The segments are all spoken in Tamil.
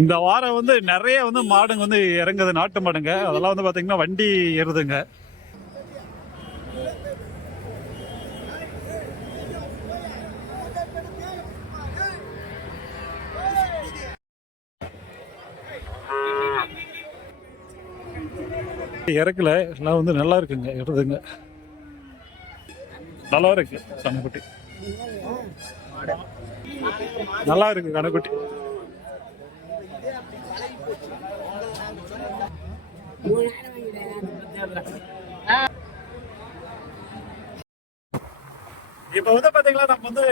இந்த வாரம் வந்து நிறைய வந்து மாடுங்க வந்து இறங்குது நாட்டு மாடுங்க. அதெல்லாம் வந்து பாத்தீங்கன்னா வண்டி ஏறுதுங்க. இறக்கல. நான் வந்து நல்லா இருக்குங்க எடுதுங்க நல்லா இருக்கு கணக்குட்டி நல்லா இருக்கு கணக்குட்டி இப்ப வந்து பாத்தீங்கன்னா நம்ம வந்து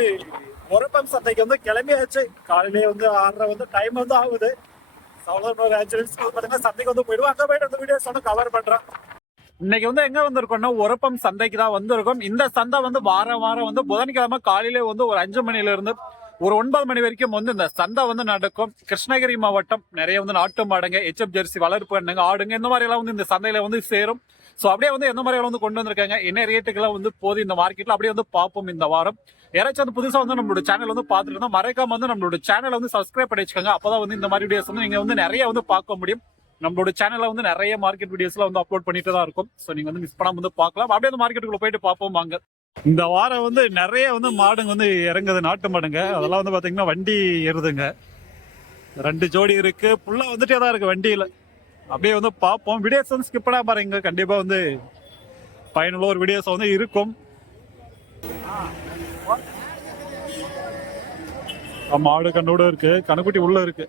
உரப்பம் சந்தைக்கு வந்து கிளம்பியாச்சு. காலையிலேயே வந்து ஆடுற வந்து டைம் வந்து ஆகுது. அவ்வளோ ஒரு அஞ்சு நிமிஷம் சந்தைக்கு வந்து போயிடுவோம். அங்கே போயிட்டு அந்த வீடியோஸ் வந்து கவர் பண்றோம். இன்னைக்கு வந்து எங்க வந்திருக்கோம்னா உரப்பம் சந்தைக்கு தான் வந்திருக்கோம். இந்த சந்தை வந்து வாரம் வாரம் வந்து புதன்கிழமை காலையிலே வந்து ஒரு அஞ்சு மணில இருந்து ஒரு ஒன்பது மணி வரைக்கும் வந்து இந்த சந்தை வந்து நடக்கும். கிருஷ்ணகிரி மாவட்டம் நிறைய வந்து நாட்டு மாடுங்க எச்எப் ஜெர்சி வளர்ப்பு எண்ணுங்க ஆடுங்க இந்த மாதிரி எல்லாம் வந்து இந்த சந்தையில வந்து சேரும். ஸோ அப்படியே வந்து எந்த மாதிரி வந்து கொண்டு வந்திருக்காங்க? என்ன ரேட்டுக்கெல்லாம் வந்து போகுது இந்த மார்க்கெட்ல அப்படியே வந்து பார்ப்போம் இந்த வாரம். யாராச்சும் வந்து புதுசாக வந்து நம்மளோட சேனல் வந்து பார்த்துட்டு இருந்தா மறைக்காம வந்து நம்மளோட சேனலை வந்து சப்ஸ்கிரைப் பண்ணி வச்சுக்கோங்க. அப்பதான் வந்து இந்த மாதிரி வீடியோஸ் வந்து நீங்க வந்து நிறைய வந்து பார்க்க முடியும். நம்மளோட சேனல்ல வந்து நிறைய மார்க்கெட் வீடியோஸ்ல வந்து அப்லோட் பண்ணிட்டு தான் இருக்கும். ஸோ நீங்க வந்து மிஸ் பண்ணாம வந்து பார்க்கலாம். அப்படியே அந்த மார்க்கெட்டுக்குள்ள போயிட்டு பார்ப்போம் வாங்க. இந்த வாரம் வந்து நிறைய வந்து மாடுங்க வந்து இறங்குது நாட்டு மாடுங்க. அதெல்லாம் வந்து பாத்தீங்கன்னா வண்டி ஏறுதுங்க. ரெண்டு ஜோடி இருக்கு. புல்லா வந்துட்டே தான் இருக்கு வண்டியில. அப்படியே வந்து பார்ப்போம் வீடியோஸ் வந்து ஸ்கிப் பண்ணாம பாருங்க கண்டிப்பாக வந்து பயனுள்ள ஒரு வீடியோஸ் வந்து இருக்கும் மாடு கண்ணோட இருக்கு கணக்குட்டி உள்ள இருக்கு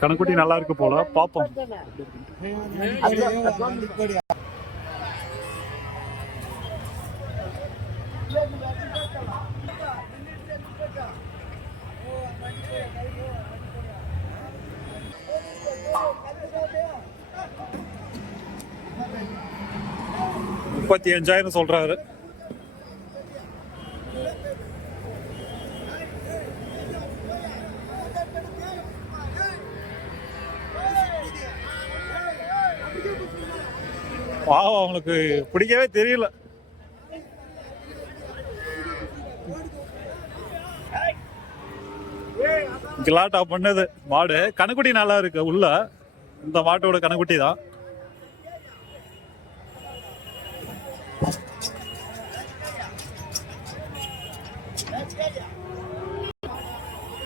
கணக்குட்டி நல்லா இருக்கு போல பார்ப்போம் முப்பத்தி அஞ்சாயிரம் சொல்றாரு. பாவம் அவங்களுக்கு பிடிக்கவே தெரியல. கிலாட்டா பண்ணது. மாடு கணக்குட்டி நல்லா இருக்கு உள்ள. இந்த மாட்டோட கணக்குட்டி தான்.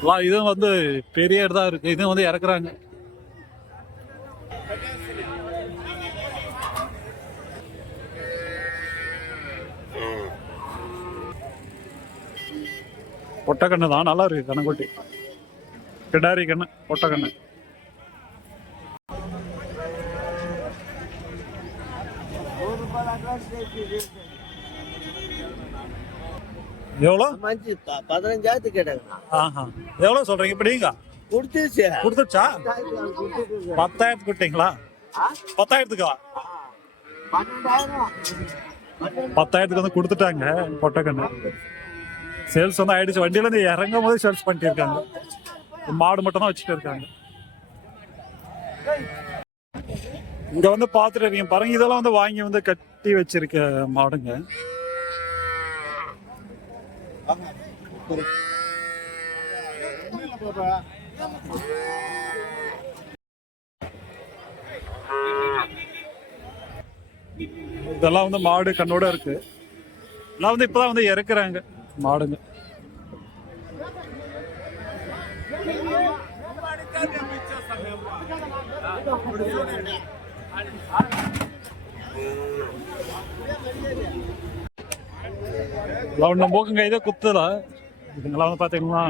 இது இதுவும் வந்து பெரிய தான் இருக்கு. இதுவும் வந்து இறக்குறாங்க. பொட்டக்கண்ணு தான். நல்லா இருக்கு கண்ணக்குட்டி கிடாரி கண்ணு ஒட்டக்கண்ணு எவ்வளோ? மஞ்சு ப- பதினஞ்சாயிரத்துக்கு கேட்டாங்க ஆஹா. எவ்வளோ சொல்றீங்க? இப்ப நீங்க? கொடுத்துச்சு கொடுத்துச்சா பத்தாயிரத்துக்கு விட்டீங்களா பத்தாயிரத்துக்கா? பன்னெண்டாயிரம் பத்தாயிரத்துக்கு வந்து கொடுத்துட்டாங்க பொட்டக்கண்ணு சேல்ஸ் வந்து ஆயிடுச்சு. வண்டியில இருந்து இறங்கும் போது சேல்ஸ் பண்ணிட்டு இருக்காங்க. மாடு மட்டும் தான் வச்சுட்டு இருக்காங்க. இங்க வந்து பாத்துட்டு இருக்கீங்க பாருங்க இதெல்லாம் வந்து வாங்கி வந்து கட்டி வச்சிருக்க மாடுங்க. இதெல்லாம் வந்து மாடு கண்ணோட இருக்கு. எல்லாம் வந்து இப்பதான் வந்து இறக்குறாங்க மாடுங்க. லவுண்ட ஒன்றும் போக்குங்க இதே குத்துதா இதுங்கெல்லாம் வந்து பாத்தீங்கன்னா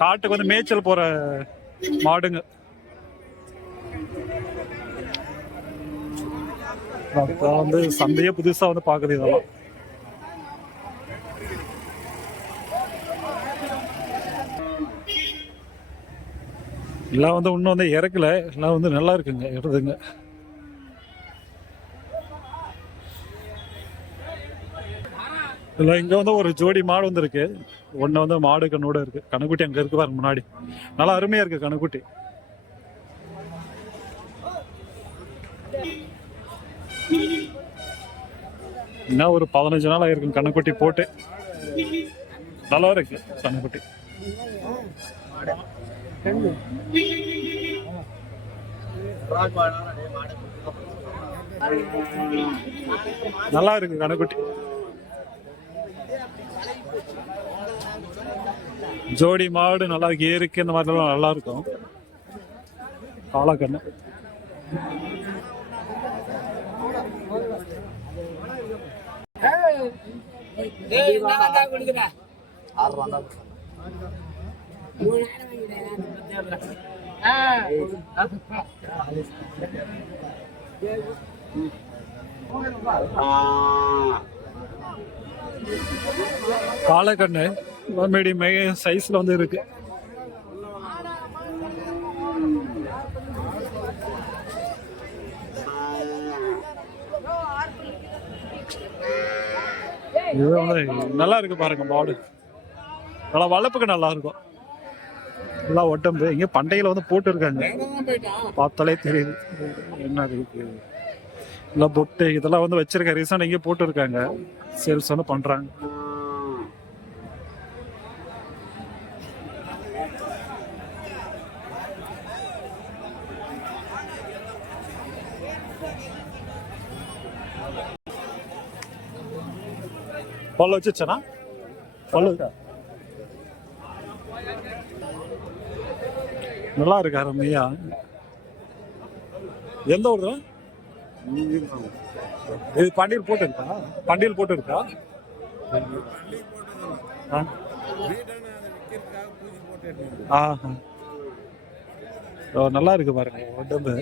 காட்டுக்கு வந்து மேய்ச்சல் போற மாடுங்க. வந்து சந்தையே புதுசா வந்து பாக்குது இதெல்லாம். எல்லாம் வந்து இன்னும் வந்து இறக்கல. எல்லாம் வந்து நல்லா இருக்குங்க எடுதுங்க இல்லை இங்கே வந்து ஒரு ஜோடி மாடு வந்துருக்கு. ஒன்று வந்து மாடு கண்ணோட இருக்கு. கணக்குட்டி அங்கே இருக்கு பாருங்க முன்னாடி. நல்லா அருமையாக இருக்கு கணக்குட்டி என்ன ஒரு பதினஞ்சு நாள் ஆயிருக்கும் கண்ணுக்குட்டி போட்டு. நல்லா இருக்கு கண்ணுக்குட்டி. நல்லா இருக்கு கண்ணுக்குட்டி. ஜோடி மாடு நல்லா ஏருக்கு இந்த மாதிரிலாம் நல்லா இருக்கும். காலக்கண்ணு காலக்கண்ணு மீடியம் சைஸ்ல வந்து இருக்கு. இது வந்து நல்லா இருக்கு பாருங்க மாடு. நல்லா வளர்ப்புக்கு நல்லா இருக்கும். நல்லா ஒட்டம்பு இங்கே பண்டையில் வந்து போட்டுருக்காங்க. பார்த்தாலே தெரியுது. என்ன இருக்கு இல்லை பொட்டு இதெல்லாம் வந்து வச்சிருக்க ரீசன் இங்கே போட்டுருக்காங்க. சேல்ஸ் வந்து பண்ணுறாங்க பல்ல வச்சுச்சனா பல்லு. நல்லா இருக்கு ஐயா எந்த ஊர் இது பண்டியல் போட்டு இருக்கா பண்டியல் போட்டு இருக்கா ஆ. ஆஹா. நல்லா இருக்கு பாருங்க உடம்பு.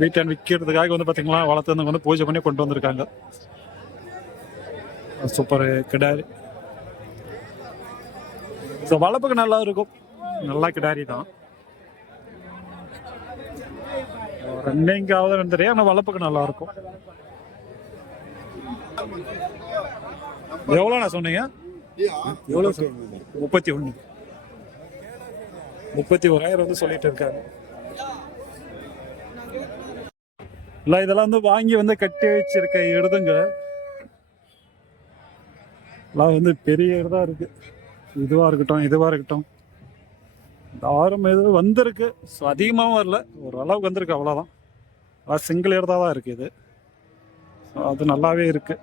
வீட்டை விற்கிறதுக்காக வந்து பார்த்தீங்களா வளர்த்தவங்க வந்து பூஜை பண்ணி கொண்டு வந்திருக்காங்க. சூப்பர் கிடாரி. ஸோ வளர்ப்புக்கு நல்லா இருக்கும். நல்லா கிடாரி தான். ரன்னிங்காவது தெரியும். ஆனால் வளர்ப்புக்கு நல்லா இருக்கும் எவ்வளோண்ணா சொன்னீங்க? எவ்வளோ சொன்னீங்க? முப்பத்தி ஒன்று. முப்பத்தி ஓராயிரம் வந்து சொல்லிட்டு இருக்காங்க. இல்லை இதெல்லாம் வந்து வாங்கி வந்து கட்டி வச்சிருக்க இடதுங்க. எல்லாம் வந்து பெரிய இதா இருக்கு. இதுவா இருக்கட்டும் இதுவா இருக்கட்டும். ஆரம் இது வந்திருக்கு. அதிகமாகவும் வரல. ஓரளவுக்கு வந்திருக்கு அவ்வளோதான் அதான் சிங்கிள் இடதா தான் இருக்குது இது. அது நல்லாவே இருக்கு.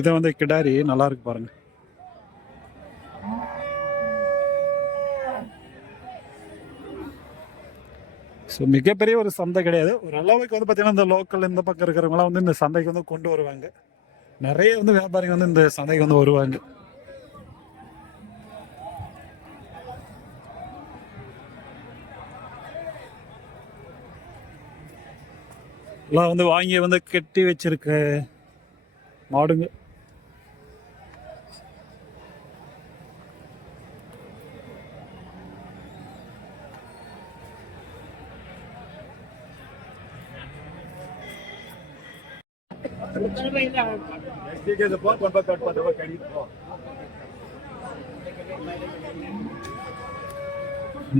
இது வந்து கிடாரி நல்லா இருக்கு பாருங்க. ஸோ மிகப்பெரிய ஒரு சந்தை கிடையாது. ஒரு அளவுக்கு வந்து பார்த்தீங்கன்னா இந்த லோக்கல் இந்த பக்கம் இருக்கிறவங்களாம் வந்து இந்த சந்தைக்கு வந்து கொண்டு வருவாங்க. நிறைய வந்து வியாபாரிங்க வந்து இந்த சந்தைக்கு வந்து வருவாங்க. எல்லாம் வந்து வாங்கி வந்து கட்டி வச்சிருக்க மாடுங்க.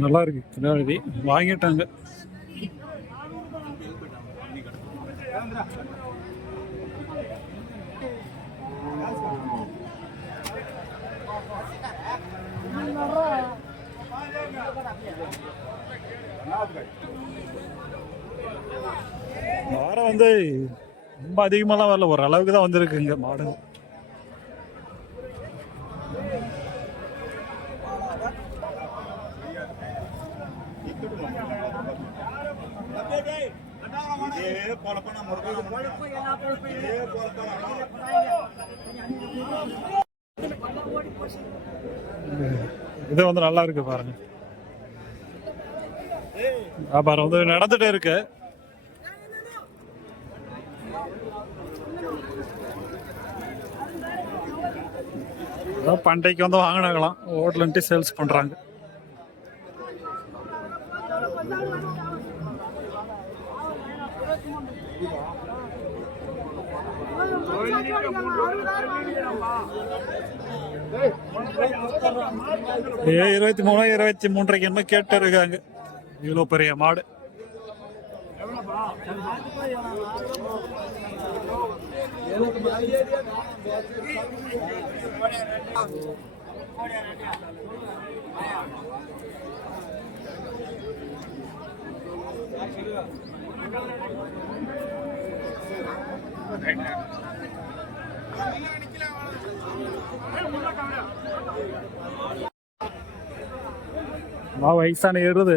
நல்லா இருக்கு கிடாரி வாங்கிட்டாங்க. வாரம் வந்து ரொம்ப அதிகமாலாம் வரல. ஓரளவுக்கு தான் வந்திருக்கு தான் வந்திருக்குங்க மாடுங்க இது வந்து நல்லா இருக்கு பாருங்க. வியாபாரம் வந்து நடந்துட்டே இருக்கு. அதான் பண்டைக்கு வந்து வாங்கினாங்களாம். ஹோட்டலுன்ட்டு சேல்ஸ் பண்றாங்க. இருபத்தி மூணு இருபத்தி மூன்றைக்கு என்ன கேட்டு இருக்காங்க இவ்வளோ பெரிய மாடு. நான் வயசான எருது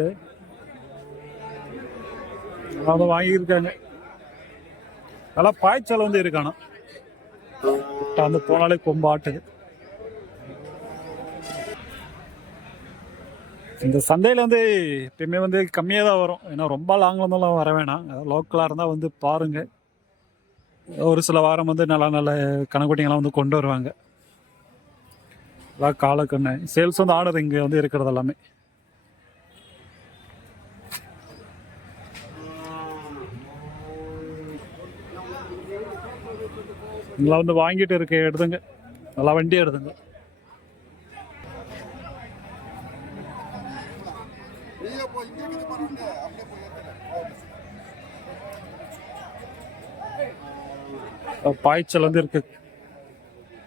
அதை வாங்கியிருக்காங்க. நல்லா பாய்ச்சல் வந்து இருக்கானா அந்த போனாலே கொம்பு ஆட்டுது. இந்த சந்தையில் வந்து எப்பயுமே வந்து கம்மியாக தான் வரும். ஏன்னா ரொம்ப லாங்கில் இருந்தெல்லாம் வர வேணாம். லோக்கலாக இருந்தால் வந்து பாருங்கள் ஒரு சில வாரம் வந்து நல்ல நல்ல கணக்குட்டிங்கெல்லாம் வந்து கொண்டு வருவாங்க. அதான் காலக்கண்ணு சேல்ஸ் வந்து ஆர்டர் இங்கே வந்து இருக்கிறது எல்லாமே. இங்கே வந்து வாங்கிட்டு இருக்க எடுதுங்க நல்லா வண்டி எடுதுங்க பாய்ச்சல் வந்து இருக்கு.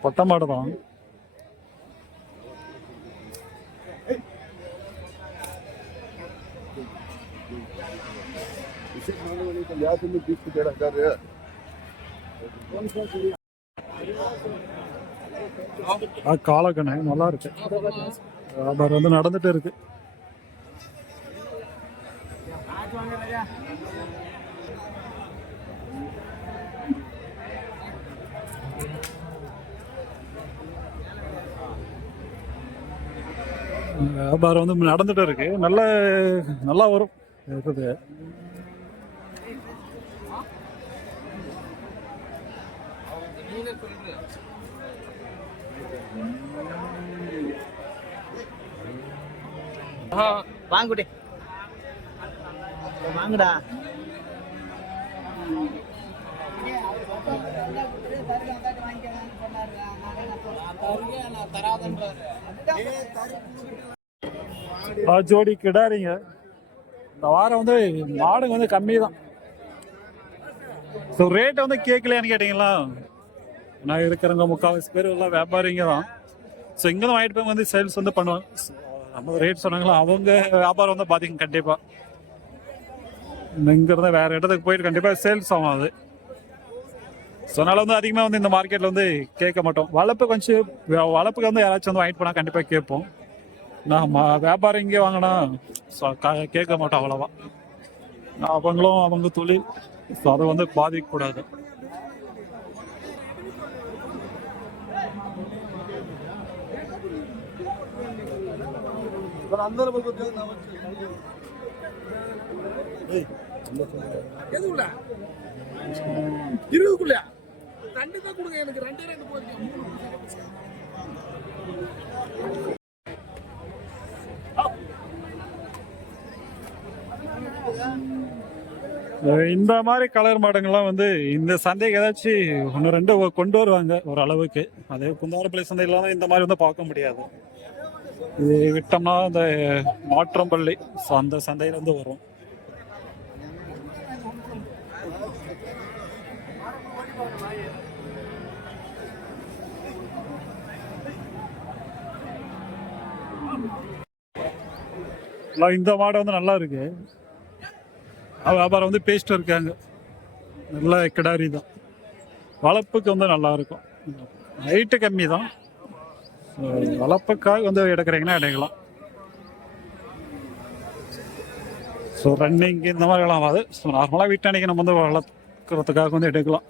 பொட்டை மாடு தான் காலக்கணை நல்லா இருக்கு. வியாபாரம் வந்து நடந்துட்டு இருக்கு. வியாபாரம் வந்து நடந்துட்டு இருக்கு நல்ல நல்லா வரும். இருக்குது. வாங்குடி. வாங்குடா. ஜோடி கிடாரிங்க. இந்த வாரம் வந்து மாடுங்க வந்து கம்மி தான் ஸோ ரேட் வந்து கேட்கலையான்னு கேட்டிங்களா? நான் இருக்கிறவங்க முக்கால்வாசி பேர் எல்லாம் வியாபாரிங்க தான். ஸோ இங்கே தான் வாங்கிட்டு போய் வந்து சேல்ஸ் வந்து பண்ணுவாங்க. நம்ம ரேட் சொன்னாங்களா அவங்க வியாபாரம் வந்து பாதிக்கும் கண்டிப்பாக இங்கே இருந்தால் வேறு இடத்துக்கு போயிட்டு கண்டிப்பாக சேல்ஸ் ஆகும் அது. ஸோ அதனால வந்து அதிகமாக வந்து இந்த மார்க்கெட்டில் வந்து கேட்க மாட்டோம். வளர்ப்பு கொஞ்சம் வளர்ப்புக்கு வந்து யாராச்சும் வந்து வாங்கிட்டு போனால் கண்டிப்பாக கேட்போம். நான் வியாபாரம் இங்கே வாங்கினா ஸோ கேட்க மாட்டோம் அவ்வளோவா. அவங்களும் அவங்க தொழில் ஸோ அதை வந்து பாதிக்கக்கூடாது. எதுக்குள்ள? இருபதுக்குள்ள ரெண்டு தான் கொடுங்க எனக்கு ரெண்டே ரெண்டு போதும். இந்த மாதிரி கலர் மாடுங்கள்லாம் வந்து இந்த சந்தைக்கு ஏதாச்சும் ஒன்று ரெண்டு கொண்டு வருவாங்க ஒரு அளவுக்கு. அதே குந்தாரப்பள்ளி சந்தையில்தான் இந்த மாதிரி வந்து பார்க்க முடியாது. இது விட்டோம்னா இந்த மாற்றம்பள்ளி ஸோ அந்த சந்தையில வந்து வரும். இந்த மாடு வந்து நல்லா இருக்கு. அவ வியாபாரம் வந்து பேஸ்ட் இருக்காங்க. நல்ல கிடாரி தான். வளர்ப்புக்கு வந்து நல்லா இருக்கும். ஹைட்டு கம்மி தான். வளர்ப்புக்காக வந்து எடுக்கிறீங்கன்னா எடுக்கலாம். ஸோ ரன்னிங் இந்த மாதிரிலாம் ஆகாது ஸோ நார்மலாக வீட்டன்னைக்கு நம்ம வந்து வளர்க்குறதுக்காக வந்து எடுக்கலாம்.